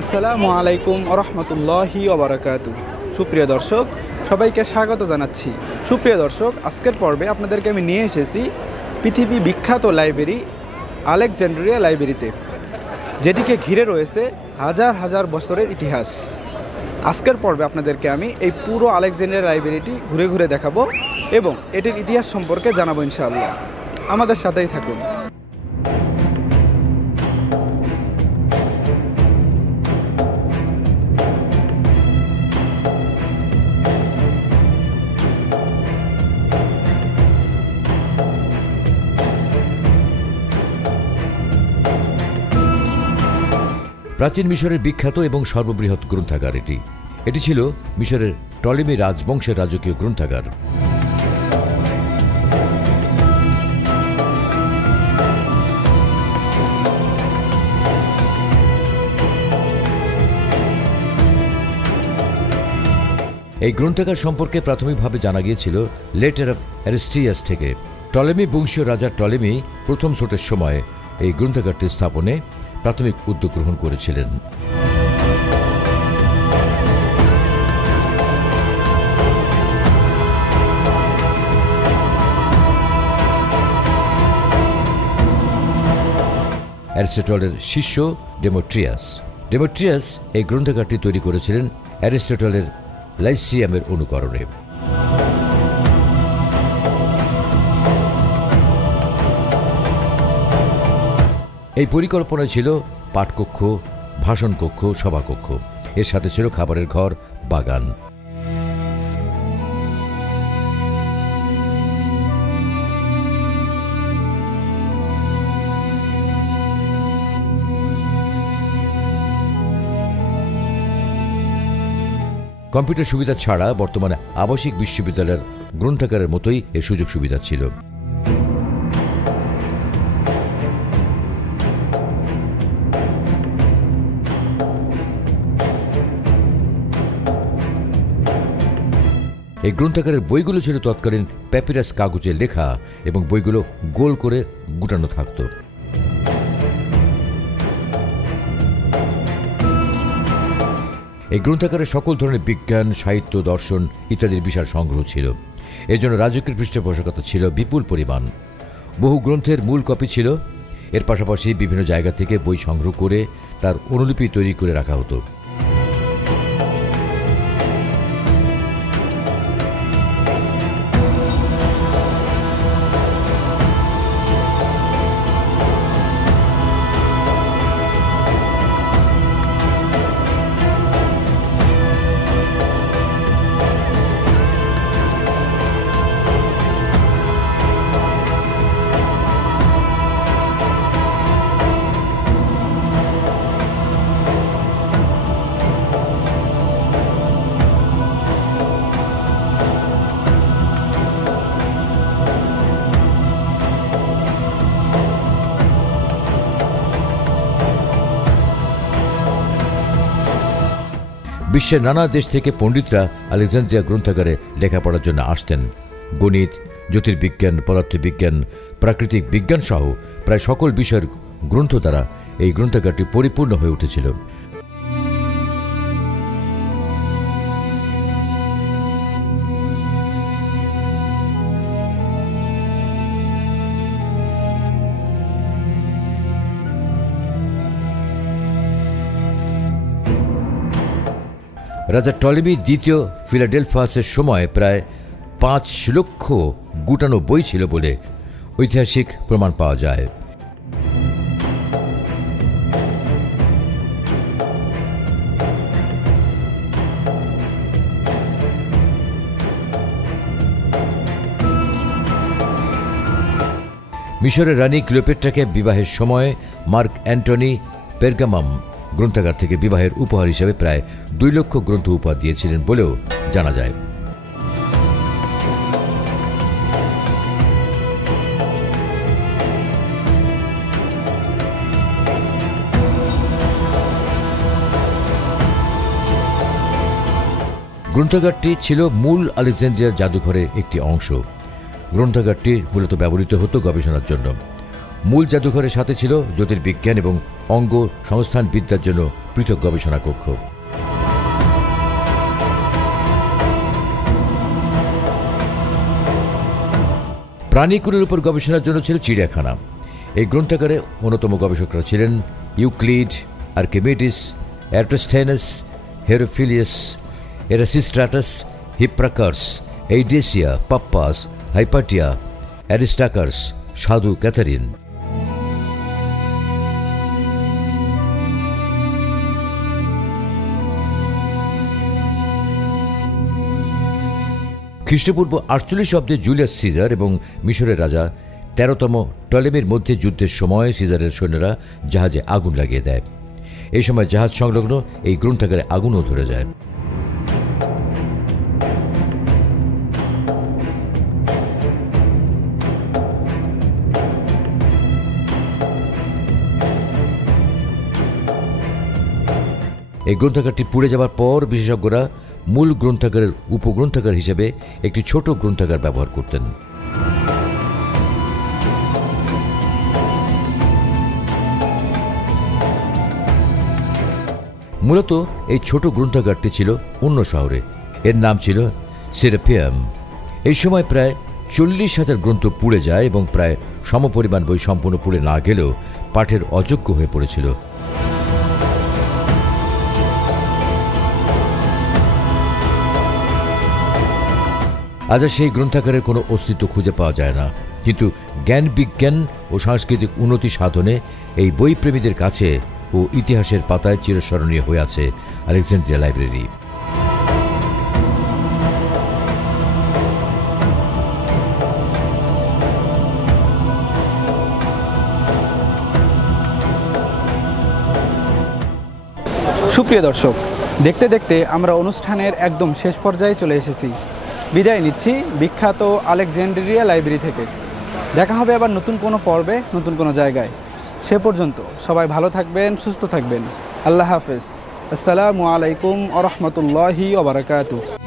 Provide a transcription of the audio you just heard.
আসসালামু আলাইকুম ওরহমতুল্লাহি ওবারাকাতু। সুপ্রিয় দর্শক, সবাইকে স্বাগত জানাচ্ছি। সুপ্রিয় দর্শক, আজকের পর্বে আপনাদেরকে আমি নিয়ে এসেছি পৃথিবী বিখ্যাত লাইব্রেরি আলেকজান্দ্রিয়া লাইব্রেরিতে, যেটিকে ঘিরে রয়েছে হাজার হাজার বছরের ইতিহাস। আজকের পর্বে আপনাদেরকে আমি এই পুরো আলেকজান্দ্রিয়া লাইব্রেরিটি ঘুরে ঘুরে দেখাবো এবং এটির ইতিহাস সম্পর্কে জানাবো ইনশাআল্লাহ। আমাদের সাথেই থাকুন। প্রাচীন মিশরের বিখ্যাত এবং সর্ববৃহৎ গ্রন্থাগার এটি ছিল মিশরের টলেমি রাজবংশের রাজকীয় গ্রন্থাগার। এই গ্রন্থাগার সম্পর্কে প্রাথমিকভাবে জানা গিয়েছিল লেটার অফ অ্যারিস্টিয়াস থেকে। টলেমি বংশীয় রাজা টলেমি প্রথম শোটের সময় এই গ্রন্থাগারটি স্থাপনে প্রাথমিক উদ্যোগ গ্রহণ করেছিলেন। অ্যারিস্টটলের শিষ্য ডেমোট্রিয়াস এই গ্রন্থাগারটি তৈরি করেছিলেন অ্যারিস্টটলের লাইসিয়ামের অনুকরণে। এই পরিকল্পনায় ছিল পাঠকক্ষ, ভাষণকক্ষ, সভাকক্ষ, এর সাথে ছিল খাবারের ঘর, বাগান। কম্পিউটার সুবিধা ছাড়া বর্তমানে আবাসিক বিশ্ববিদ্যালয়ের গ্রন্থাগারের মতোই এর সুযোগ সুবিধা ছিল। এই গ্রন্থাগারের বইগুলো ছিল তৎকালীন প্যাপিরাস কাগজে লেখা এবং বইগুলো গোল করে গুটানো থাকত। এই গ্রন্থাগারে সকল ধরনের বিজ্ঞান, সাহিত্য, দর্শন ইত্যাদির বিশাল সংগ্রহ ছিল। এর জন্য রাজকীয় পৃষ্ঠপোষকতা ছিল বিপুল পরিমাণ। বহু গ্রন্থের মূল কপি ছিল। এর পাশাপাশি বিভিন্ন জায়গা থেকে বই সংগ্রহ করে তার অনুলিপি তৈরি করে রাখা হতো। বিশ্বের নানা দেশ থেকে পণ্ডিতরা আলেকজান্দ্রিয়া গ্রন্থাগারে লেখাপড়ার জন্য আসতেন। গণিত, জ্যোতির্বিজ্ঞান, পদার্থবিজ্ঞান, প্রাকৃতিক বিজ্ঞান সহ প্রায় সকল বিষয়ের গ্রন্থ দ্বারা এই গ্রন্থাগারটি পরিপূর্ণ হয়ে উঠেছিল। রাজা টলেমি দ্বিতীয় ফিলাডেলফাসের সময় প্রায় 5 লক্ষ গুটানো বই ছিল বলে ঐতিহাসিক প্রমাণ পাওয়া যায়। মিশরের রানী ক্লিওপেট্রাকে বিবাহের সময় মার্ক অ্যান্টনি পেরগামাম গ্রন্থাগার থেকে বিবাহের উপহার হিসেবে প্রায় 2 লক্ষ গ্রন্থ উপহার দিয়েছিলেন বলেও জানা যায়। গ্রন্থাগারটি ছিল মূল আলেকজান্দ্রিয়া জাদুঘরের একটি অংশ। গ্রন্থাগারটি মূলত ব্যবহৃত হতো গবেষণার জন্য। মূল জাদুঘরের সাথে ছিল জ্যোতির্বিজ্ঞান এবং অঙ্গ সংস্থানবিদ্যার জন্য পৃথক গবেষণা কক্ষ। প্রাণীকুলের উপর গবেষণার জন্য ছিল চিড়িয়াখানা। এই গ্রন্থাগারে অন্যতম গবেষকরা ছিলেন ইউক্লিড, আর্কিমিডিস, এরাটোস্থেনেস, হেরোফিলিয়াস, এরাসিস্ট্রাটাস, হিপ্রাকার্স, এইডেসিয়া, পাপ্পাস, হাইপাটিয়া, অ্যারিস্টাকার্স, সাধু ক্যাথারিন। খ্রিস্টপূর্ব 48 অব্দে জুলিয়াস সিজার এবং মিশরের রাজা 13তম টলেমির মধ্যে যুদ্ধের সময় সিজারের সৈন্যরা জাহাজে আগুন লাগিয়ে দেয়। এই সময় জাহাজ সংলগ্ন এই গ্রন্থাগারে আগুনও ধরে যায়। এই গ্রন্থাগারটি পুড়ে যাওয়ার পর বিশেষজ্ঞরা মূল গ্রন্থাগারের উপগ্রন্থাগার হিসেবে একটি ছোট গ্রন্থাগার ব্যবহার করতেন। মূলত এই ছোট গ্রন্থাগারটি ছিল অন্য শহরে। এর নাম ছিল সেরাপিয়াম। এই সময় প্রায় 40,000 গ্রন্থ পুড়ে যায় এবং প্রায় সমপরিমাণ বই সম্পূর্ণ পুড়ে না গেলেও পাঠের অযোগ্য হয়ে পড়েছিল। আজ সেই গ্রন্থাগারের কোনো অস্তিত্ব খুঁজে পাওয়া যায় না, কিন্তু জ্ঞান বিজ্ঞান ও সাংস্কৃতিক উন্নতি সাধনে এই বইপ্রেমীদের কাছে ও ইতিহাসের পাতায় চিরস্মরণীয় হয়ে আছে আলেকজান্দ্রিয়া লাইব্রেরি। সুপ্রিয় দর্শক, দেখতে দেখতে আমরা অনুষ্ঠানের একদম শেষ পর্যায়ে চলে এসেছি। বিদায় নিচ্ছি বিখ্যাত আলেকজান্দ্রিয়া লাইব্রেরি থেকে। দেখা হবে আবার নতুন কোনো পর্বে, নতুন কোনো জায়গায়। সে পর্যন্ত সবাই ভালো থাকবেন, সুস্থ থাকবেন। আল্লাহ হাফেজ। আসসালামু আলাইকুম ওয়া রাহমাতুল্লাহি ওয়া বারাকাতুহু।